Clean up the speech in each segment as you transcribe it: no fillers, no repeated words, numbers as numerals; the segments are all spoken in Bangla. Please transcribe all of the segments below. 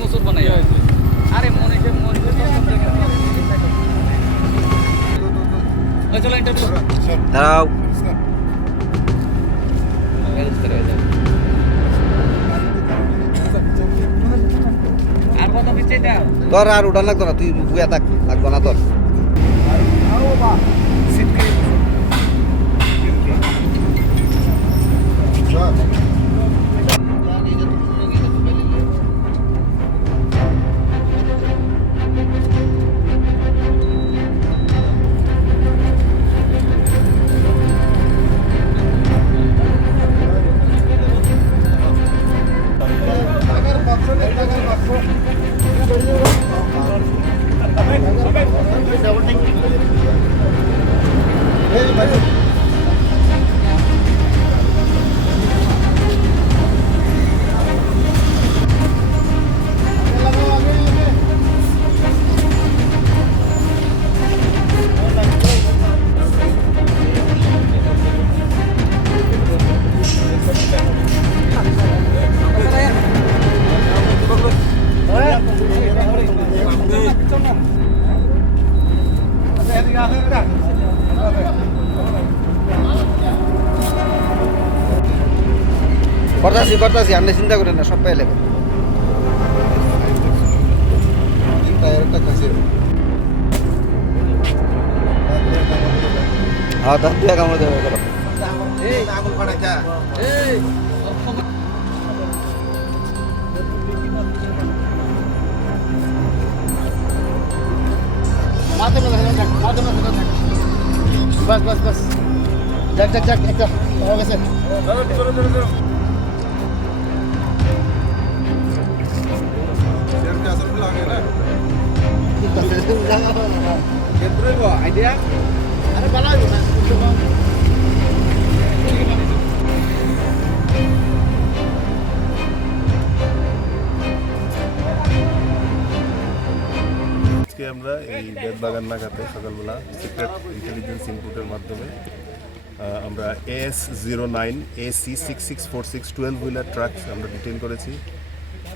মুসুর বানাই আরে মনে যে মনে চলো ইন্টারভিউ দাঁড়াও আর কত পিছে দাও তোর আর উঠান লাগতো না তুই বুয়া থাক লাগতো না তোর করতেছি আপনি চিন্তা করেন না সব পাইলে হ্যাঁ দাঁত দিয়ে কামড়ে দেবে बस बस बस जग जग जग एक हो गए चलो चलो चलो यार क्या सब लागे ना कितने को आइडिया अरे बना दो ना আমরা এই বেদবাগান নাগাতে সকালবেলা সিক্রেট ইন্টেলিজেন্স ইনপুটের মাধ্যমে আমরা AS09 AC6646 12 হুইলার ট্রাক আমরা ডিটেইন করেছি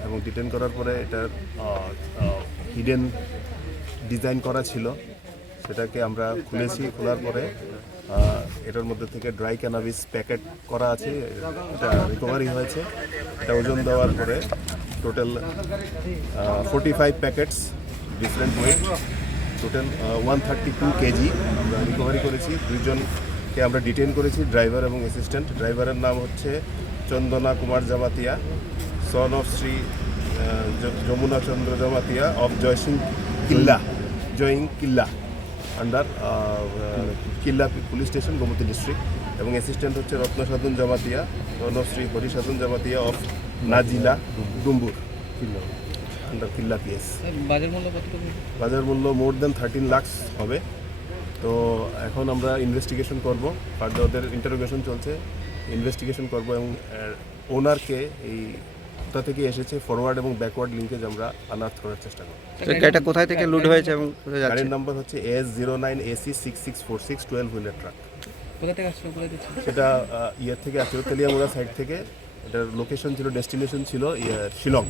এবং ডিটেইন করার পরে এটার হিডেন ডিজাইন করা ছিল সেটাকে আমরা খুলেছি খোলার পরে এটার মধ্যে থেকে ড্রাই ক্যানাবিস প্যাকেট করা আছে এটা রিকভারি হয়েছে এটা ওজন দেওয়ার পরে total 45 packets different weight total 132 KG আমরা রিকভারি করেছি দুইজনকে আমরা ডিটেইন করেছি ড্রাইভার এবং অ্যাসিস্ট্যান্ট ড্রাইভারের নাম হচ্ছে Chandana Kumar Jamatia son of Shri Jamuna Chandra Jamatia of Jaysingh Killa under Killa police station Gomati district এবং অ্যাসিস্ট্যান্ট হচ্ছে Ratnasadhan Jamatia son of Shri Harisadhan Jamatia of Najila Dumbur under Killa PS. বাজার মূল্য মোর দেন 13 লাখ হবে। তো এখন আমরা ইনভেস্টিগেশন করব, ফার্দার ওদের ইন্টারোগেশন চলছে, ইনভেস্টিগেশন করব এবং ওনারকে এই কোথা থেকে এসেছে ফরওয়ার্ড এবং ব্যাকওয়ার্ড লিঙ্কেজ আমরা আনার্থ করার চেষ্টা করব। গাড়িটা কোথায় থেকে লুট হয়েছে এবং কোথায় যাচ্ছে? গাড়ির নাম্বার হচ্ছে AS09 AC6646 12 হুইলার ট্রাক। কোথা থেকে আসছে বলে দিচ্ছি সেটা ইয়ে থেকে আসছিল তেলিয়ামুড়া সাইড থেকে। এটার লোকেশন ছিল, ডেস্টিনেশন ছিল শিলং।